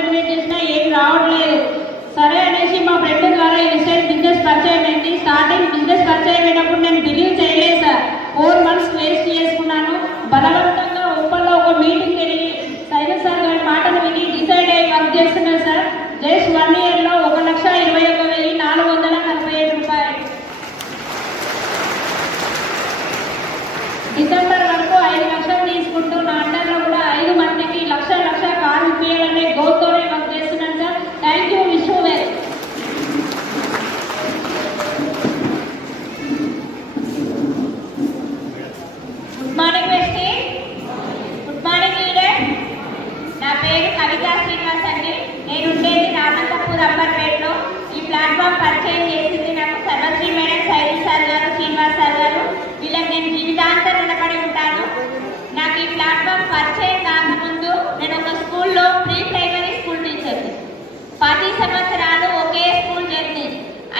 Invite చేసినా ఏం రావట్లేదు. సరే అనేసి మా ఫ్రెండ్ ద్వారా ఈ విషయం బిజినెస్ పరిచయం అయింది. స్టార్టింగ్ బిజినెస్ పరిచయం అయినప్పుడు నేను బిలీవ్ చేయలేదు సార్. 4 months వేస్ట్ చేసుకున్నాను. బలవంతంగా ఉప్పల్లో ఒక మీటింగ్ వెళ్ళి సైలెన్స్ సార్ గారి మాటలు విని డిసైడ్ అయ్యి వర్క్ చేస్తున్నాను సార్. జస్ట్ 1 year లో 1,21,447 రూపాయలు. డిసెంబర్ వరకు 5 లక్షలు తీసుకుంటూ నా అండర్లో కూడా 5 మందికి లక్ష కారు ఇప్పించాలనే గోల్తోనే వర్క్ చేస్తున్నాను sir. Thank you. Wish you well. Good morning వెస్టీ. Good morning leader. నా పేరు కవితా శ్రీనివాస్ అండి. నేను ఉండేది రామంతపూర్ అంబర్పేటలో. ఈ ప్లాట్ఫామ్ పరిచయం చేసింది నాకు సర్వశ్రీ మేడం, సైదు సార్ గారు, శ్రీనివాస్ సార్ గారు. వీళ్ళకి నేను జీవితాంతం రుణపడి ఉంటాను. నాకు ఈ ప్లాట్ఫామ్ పరిచయం కాకముందు నేను ఒక స్కూల్లో ప్రీ ప్రైమరీ స్కూల్ టీచర్ని. 10 సంవత్సరాలు ఒకే స్కూల్ జర్నీ.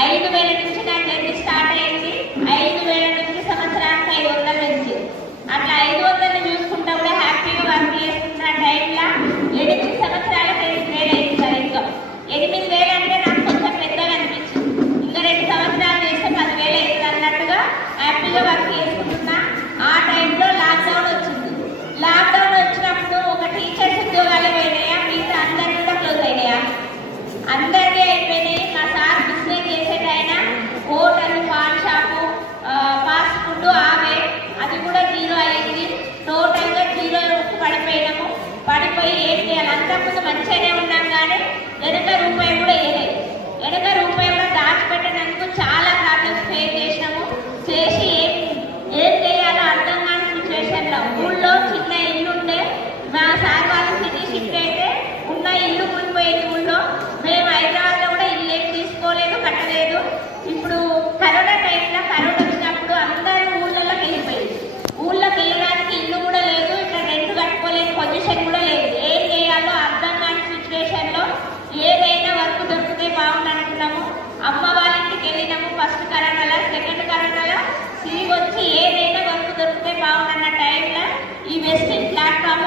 5,000 నుంచి నా జర్నీ స్టార్ట్ అయింది. 5,000 నుంచి సంవత్సరానికి 500 నుంచి అట్లా 500 చూసుకుంటా కూడా హ్యాపీగా వర్క్ చేసుకుంటున్న టైంలో 8 సంవత్సరాలకు 8,000 అయింది సార్. ఇంకా 8,000 అంటే నాకు కొంచెం పెద్దగా అనిపించింది. ఇంకా 2 సంవత్సరాలు చేస్తే 10,000 అయింది అన్నట్టుగా హ్యాపీగా వర్క్ చేసుకుంటున్నా. ఆ టైంలో లాక్డౌన్ వచ్చింది. లాక్డౌన్ వచ్చినప్పుడు ఒక టీచర్స్ ఉద్యోగాలు పోయినాయా, మిగతా అందరినీ కూడా క్లోజ్ అయినాయా? అందరికీ అయిపోయినాయి. మా సార్ బిజినెస్ చేసేటైన hotel, paan shop, fast food ఆగే, అది కూడా 0 అయింది. టోటల్గా 0 పడిపోయినాము. పడిపోయి ఏం చేయాలి? అంతకుముందు మంచిగానే ఉన్నాం కానీ వెనక రూపాయి కూడా వేయలేదు. వెనక రూపాయి కూడా దాచిపెట్టినందుకు చాలా ప్రాబ్లమ్స్ ఫేస్ చేసినాము. చేసి ఏం చేయాలో అర్థం కాని సిచ్యువేషన్లో ఊళ్ళో చిన్న ఇల్లు ఉండే మా సార్ వాళ్ళ సిటీ షిఫ్ట్ అయితే ఉన్న ఇల్లు కూలిపోయేది ఊళ్ళో. మేము హైదరాబాద్లో కూడా ఇల్లు ఏం తీసుకోలేదు, కట్టలేదు. ఇప్పుడు కరోనా టైంలో కరోనా వచ్చినప్పుడు అందరూ ఊళ్ళలోకి వెళ్ళిపోయింది. ఊళ్ళోకి వెళ్ళడానికి ఇల్లు కూడా లేదు, ఇక్కడ రెంట్ కట్టుకోలేని పొజిషన్ కూడా లేదు. ఏం చేయాలో అర్థం కాని సిచ్యువేషన్లో ఏదైనా వర్క్ దొరికితే బాగుంది అనుకున్నాము. అమ్మ వాళ్ళ ఇంటికి వెళ్ళినాము. ఫస్ట్ కరోనాలో, సెకండ్ కరోనాలో తిరిగి వచ్చి ఏదైనా వర్క్ దొరికితే బాగుందన్న టైంలో ఈ వెస్టింగ్ ప్లాట్ఫామ్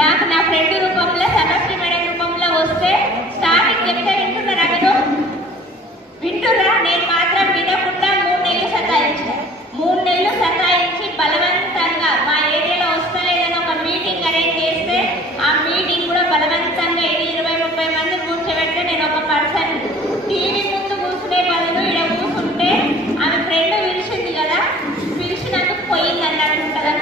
నాకు నా ఫ్రెండ్ రూపంలో, సరస్వతి మేడం రూపంలో వస్తే స్టార్టింగ్ చెప్తే వింటున్నారా మీరు? వింటున్నా? నేను మాత్రం వినకుండా 3 నెలలు సతాయించిన. 3 నెలలు సతాయించి బలవంతంగా మా ఏరియాలో వస్తలేదని ఒక మీటింగ్ అరేంజ్ చేస్తే ఆ మీటింగ్ కూడా బలవంతంగా 20-30 మంది కూర్చోబెడితే నేను ఒక పర్సన్ టీవీ ముందు కూర్చునే బదులు ఇక్కడ కూర్చుంటే ఆమె ఫ్రెండ్ పిలిచింది కదా, పిలిచినందుకు పోయింది అన్నట్టు ఉంటుందని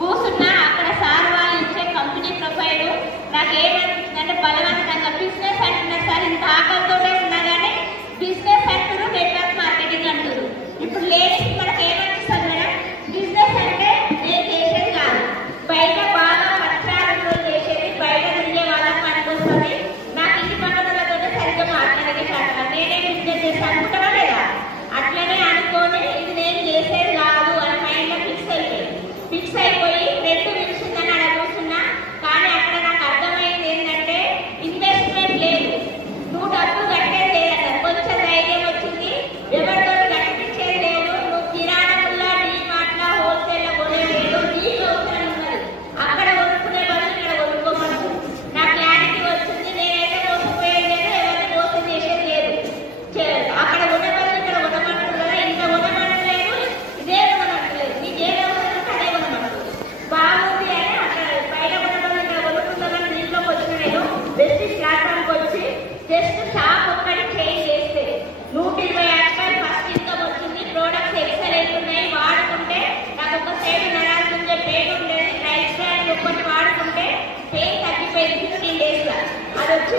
కూర్చున్నా. అక్కడ సార్ వాళ్ళు ఇచ్చే కంపెనీ ప్రొఫైల్ నాకు ఏమనిపించిందంటే బలవంతంగా బిజినెస్ అంటున్నారు సార్. ఇంత ఆకలితోనే ఉన్నా కానీ బిజినెస్ అంటారు, నెట్వర్క్ మార్కెటింగ్ అంటారు. ఇప్పుడు లేడీస్ మనకు ఏమనిపిస్తుంది మేడం? బిజినెస్ అంటే నేను చేసేది కాదు, బయట బాగా పత్రాలు చేసేది, బయట తిరిగే వాళ్ళకి మనకు వస్తుంది. నాకు ఇంటి పక్కనతో సరిగ్గా మాట్లాడే కాదు, నేనే బిజినెస్ చేస్తాను అనుకుంటావా లేదా? అట్లనే అనుకోని ఇది నేను చేసేది కాదు అని మైండ్లో ఫిక్స్ అయిపోయి రెండు నిలిచిందని అలా కూర్చున్నా. కానీ అక్కడ నాకు అర్థమైంది ఏంటంటే ఇన్వెస్ట్మెంట్ లేదు, నువ్వు డబ్బు కట్టేది లేదన్నారు. కొంచెం ధైర్యం వచ్చింది. ఎవరితో కట్టించేది లేదు. నువ్వు కిరాణంలో, డీమార్ట్లో, హోల్సేల్లో కొనేలేదు. నీకు అవసరం ఉన్నది అక్కడ కొనుక్కునే బదులు ఇక్కడ కొనుక్కోమను. నా క్లారిటీ వచ్చింది. నేనైతే మోసపోయేది లేదు, ఎవరిని మోసం చేసేది లేదు. అక్కడ కొనే బదులు ఇక్కడ కొనమంటున్నారు కదా, ఇంత కొనమంటలేదు, ఇదే కొనమంటలేదు. నీకు ఏది అవసరం ఉంటే అదే కొనమంటారు. బాగుంది అని అక్కడ బయట కొనబదులు ఇక్కడ కొనుక్కుందామని నీళ్ళలోకి వచ్చిన నేను బెస్ట్ ప్లాట్ఫామ్కి వచ్చి జస్ట్ షాప్ ఒక్కటి చేంజ్ చేస్తే 120 రూపాయలు ఫస్ట్ ఇన్కమ్ వచ్చింది. ప్రోడక్ట్స్ ఎక్సలెంట్ ఉన్నాయి. వాడుకుంటే నాకు ఒక సైడ్ నరాలు ఉండే పెయిన్ ఉండేది. రైట్ హ్యాండ్ ఒక్కటి వాడుకుంటే పెయిన్ తగ్గిపోయింది 15 days. అది వచ్చి